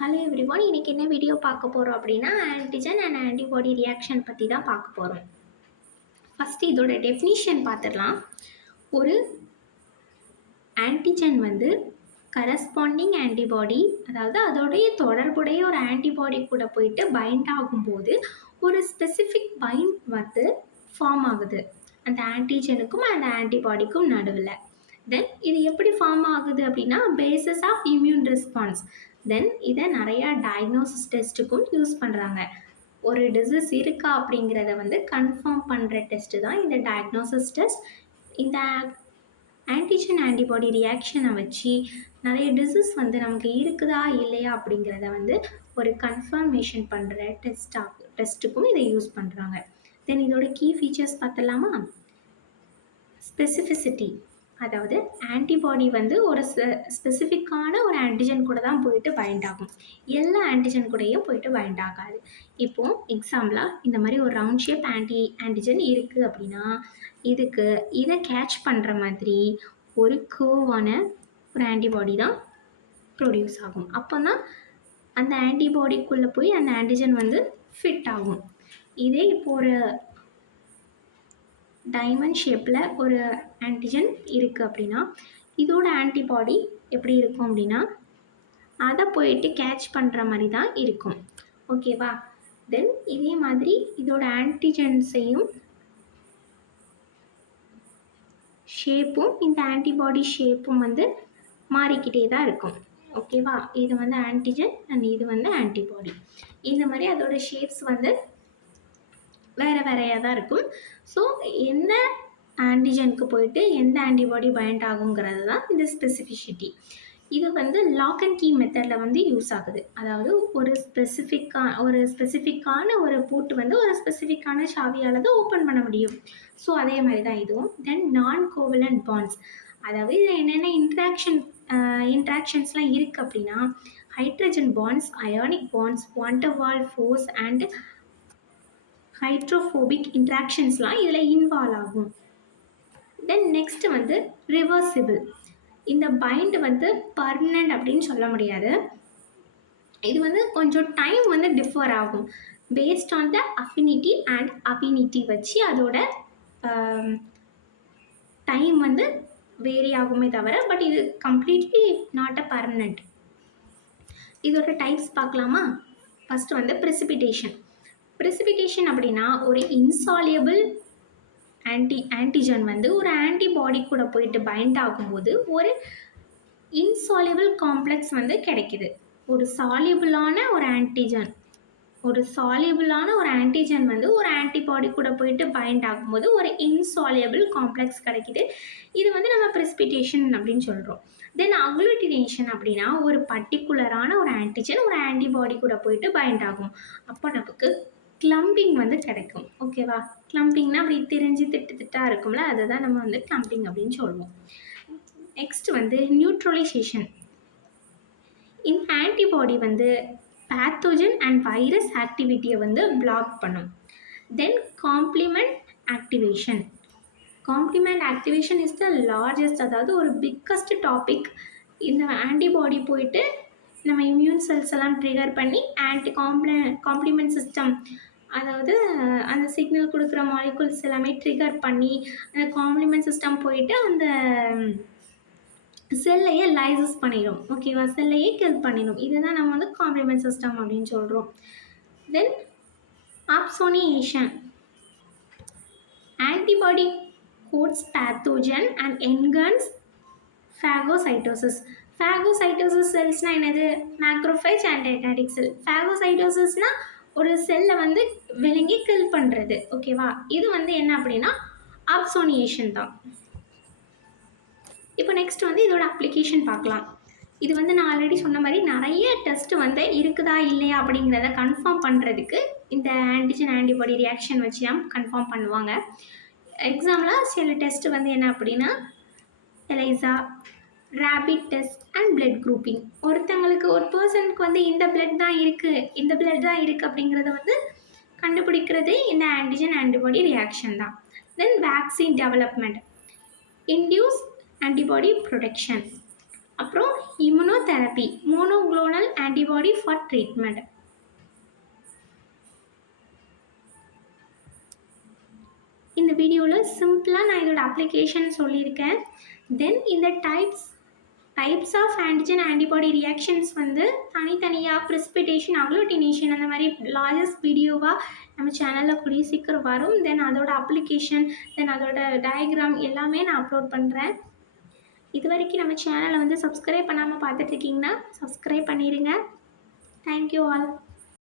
Hello everyone, இன்னைக்கு என்ன video பார்க்க போகிறோம் அப்படின்னா ஆன்டிஜன் அண்ட் ஆன்டிபாடி ரியாக்ஷன் பற்றி தான் பார்க்க போகிறோம். ஃபஸ்ட்டு இதோட டெஃபினிஷன் பார்த்துடலாம். ஒரு ஆன்டிஜன் வந்து கரஸ்பாண்டிங் ஆன்டிபாடி, அதாவது அதோடைய தொடர்புடைய ஒரு ஆன்டிபாடி கூட போயிட்டு பைண்ட் ஆகும்போது ஒரு ஸ்பெசிஃபிக் பைண்ட் வந்து ஃபார்ம் ஆகுது அந்த ஆன்டிஜனுக்கும் அந்த ஆன்டிபாடிக்கும் நடுவில். தென் இது எப்படி ஃபார்ம் ஆகுது அப்படின்னா பேசிஸ் ஆஃப் இம்யூன் ரெஸ்பான்ஸ். தென் இதை நிறையா டயக்னோசிஸ் டெஸ்ட்டுக்கும் யூஸ் பண்ணுறாங்க. ஒரு டிசீஸ் இருக்கா அப்படிங்கிறத வந்து கன்ஃபார்ம் பண்ணுற டெஸ்ட்டு தான் இந்த டயக்னோசிஸ் டெஸ்ட். இந்த ஆன்டிஜன் ஆன்டிபாடி ரியாக்ஷனை வச்சு நிறைய டிசீஸ் வந்து நமக்கு இருக்குதா இல்லையா அப்படிங்கிறத வந்து ஒரு கன்ஃபர்மேஷன் பண்ணுற டெஸ்ட்டுக்கும் இதை யூஸ் பண்ணுறாங்க. தென் இதோட கீ ஃபீச்சர்ஸ் பார்த்தலாமா? ஸ்பெசிஃபிசிட்டி, அதாவது ஆன்டிபாடி வந்து ஒரு ஸ்பெசிஃபிக்கான ஒரு ஆன்டிஜன் கூட தான் போயிட்டு பைண்ட் ஆகும். எல்லா ஆன்டிஜன் கூடயும் போயிட்டு பைண்ட் ஆகாது. இப்போது எக்ஸாம்பிளாக இந்த மாதிரி ஒரு ரவுண்ட் ஷேப் ஆன்டிஜன் இருக்குது அப்படின்னா இதை கேட்ச் பண்ணுற மாதிரி ஒரு கர்வான ஒரு ஆன்டிபாடி தான் ப்ரொடியூஸ் ஆகும். அப்போ தான் அந்த ஆன்டிபாடிக்குள்ளே போய் அந்த ஆன்டிஜன் வந்து ஃபிட் ஆகும். இதே இப்போ ஒரு டைமண்ட் ஷேப்பில் ஒரு ஆன்டிஜன் இருக்குது அப்படின்னா இதோட ஆன்டிபாடி எப்படி இருக்கும் அப்படின்னா அதை போயிட்டு கேட்ச் பண்ணுற மாதிரி தான் இருக்கும். ஓகேவா? தென் இதே மாதிரி இதோட ஆன்டிஜன்ஸையும் ஷேப்பும் இந்த ஆன்டிபாடி ஷேப்பும் வந்து மாறிக்கிட்டே தான் இருக்கும். ஓகேவா? இது வந்து ஆன்டிஜன் அண்ட் இது வந்து ஆன்டிபாடி. இந்த மாதிரி அதோட ஷேப்ஸ் வந்து வேறு வேறையாக தான் இருக்கும். ஸோ எந்த ஆன்டிஜனுக்கு போயிட்டு எந்த ஆன்டிபாடி பைண்ட் ஆகுங்கிறது தான் இந்த ஸ்பெசிஃபிசிட்டி. இது வந்து லாக் அண்ட் கீ மெத்தடில் வந்து யூஸ் ஆகுது. அதாவது ஒரு ஸ்பெசிஃபிக்கான ஒரு பூட்டு வந்து ஒரு ஸ்பெசிஃபிக்கான சாவியால் தான் ஓப்பன் பண்ண முடியும். ஸோ அதே மாதிரி தான் இதுவும். தென் நான் கோவலண்ட் பாண்ட்ஸ், அதாவது இதில் என்னென்ன இன்ட்ராக்ஷன்ஸ்லாம் இருக்குது அப்படின்னா hydrogen bonds, ionic bonds, van der Waals force and hydrophobic இன்ட்ராக்ஷன்ஸ்லாம் இதில் இன்வால்வ் ஆகும். தென் நெக்ஸ்ட் வந்து ரிவர்சிபிள். இந்த பைண்ட் வந்து பர்மனண்ட் அப்படின்னு சொல்ல முடியாது. இது வந்து கொஞ்சம் டைம் வந்து டிஃபர் ஆகும் based on the affinity and affinity வச்சு அதோட டைம் வந்து வேரி ஆகுமே தவிர பட் இது கம்ப்ளீட்லி நாட் அ பர்மனண்ட். இதோட டைப்ஸ் பார்க்கலாமா? ஃபஸ்ட்டு வந்து ப்ரெசிபிடேஷன் அப்படின்னா ஒரு இன்சாலியபிள் ஆன்டிஜன் வந்து ஒரு ஆன்டிபாடி கூட போயிட்டு பைண்ட் ஆகும்போது ஒரு இன்சாலியபிள் காம்ப்ளெக்ஸ் வந்து கிடைக்குது. ஒரு சாலியபிளான ஒரு ஆன்டிஜன் வந்து ஒரு ஆன்டிபாடி கூட போயிட்டு பைண்ட் ஆகும்போது ஒரு இன்சாலியபிள் காம்ப்ளெக்ஸ் கிடைக்குது. இது வந்து நம்ம ப்ரெசிபிடேஷன் அப்படின்னு சொல்கிறோம். தென் அக்ளூட்டினேஷன் அப்படின்னா ஒரு பர்டிகுலரான ஒரு ஆன்டிஜன் ஒரு ஆன்டிபாடி கூட போயிட்டு பைண்ட் ஆகும். அப்போ நமக்கு கிளம்பிங் வந்து கிடைக்கும். ஓகேவா? கிளம்பிங்னா அப்படி தெரிஞ்சு திட்டாக இருக்கும்ல, அதை தான் நம்ம வந்து கிளம்பிங் அப்படின்னு சொல்லுவோம். நெக்ஸ்ட் வந்து நியூட்ரலைசேஷன். இந்த ஆன்டிபாடி வந்து பேத்தோஜன் அண்ட் வைரஸ் ஆக்டிவிட்டியை வந்து பிளாக் பண்ணும். Then complement activation is the largest, அதாவது ஒரு பிக்கஸ்ட் டாபிக். இந்த ஆன்டிபாடி போயிட்டு நம்ம இம்யூன் செல்ஸ் எல்லாம் ட்ரிகர் பண்ணி காம்ப்ளிமெண்ட் சிஸ்டம், அதாவது அந்த சிக்னல் கொடுக்குற மாலிகுல்ஸ் எல்லாமே ட்ரிகர் பண்ணி அந்த காம்ப்ளிமெண்ட் சிஸ்டம் போயிட்டு அந்த செல்லையே லைசஸ் பண்ணிடும். ஓகேவா? செல்லையே கில் பண்ணிடும். இதுதான் நம்ம வந்து காம்ப்ளிமெண்ட் சிஸ்டம் அப்படின்னு சொல்கிறோம். Then opsonisation. Antibody coats pathogen and enhances phagocytosis. Phagocytosis செல்ஸ்னால் என்னது? மேக்ரோஃபேஜ் அண்ட் டெக்னாடிக் செல். ஃபேகோசைட்டோசிஸ்னால் ஒரு செல்லை வந்து விழுங்கி கில் பண்ணுறது. ஓகேவா? இது வந்து என்ன அப்படின்னா ஆப்சோனியேஷன் தான். இப்போ நெக்ஸ்ட் வந்து இதோட அப்ளிகேஷன் பார்க்கலாம். இது வந்து நான் ஆல்ரெடி சொன்ன மாதிரி நிறைய டெஸ்ட் வந்து இருக்குதா இல்லையா அப்படிங்கிறத கன்ஃபார்ம் பண்ணுறதுக்கு இந்த ஆன்டிஜன் ஆன்டிபாடி ரியாக்ஷன் வச்சு தான் கன்ஃபார்ம் பண்ணுவாங்க. எக்ஸாம்பிளாக சில டெஸ்ட் வந்து என்ன அப்படின்னா ELISA, rapid test and blood grouping. ஒரு பர்சனுக்கு வந்து இந்த பிளட் தான் இருக்குது அப்படிங்கிறத வந்து கண்டுபிடிக்கிறது இந்த ஆன்டிஜன் ஆன்டிபாடி ரியாக்ஷன் தான். Then vaccine development, induce antibody protection. அப்புறம் immunotherapy, monoclonal antibody for treatment. இந்த வீடியோவில் சிம்பிளாக நான் இதோட அப்ளிகேஷன் சொல்லியிருக்கேன். தென் இந்த types of antigen antibody reactions வந்து தனித்தனியாக ப்ரிசிபிடேஷன், அக்ளூட்டினேஷன் அந்த மாதிரி லார்ஜஸ்ட் வீடியோவாக நம்ம சேனலில் கூடிய சீக்கிரம் வரும். தென் அதோட அப்ளிகேஷன், தென் அதோட டயக்ராம் எல்லாமே நான் அப்லோட் பண்ணுறேன். இது வரைக்கும் நம்ம சேனலை வந்து சப்ஸ்கிரைப் பண்ணாமல் பார்த்துட்ருக்கீங்கன்னா சப்ஸ்கிரைப் பண்ணிடுங்க. Thank you all.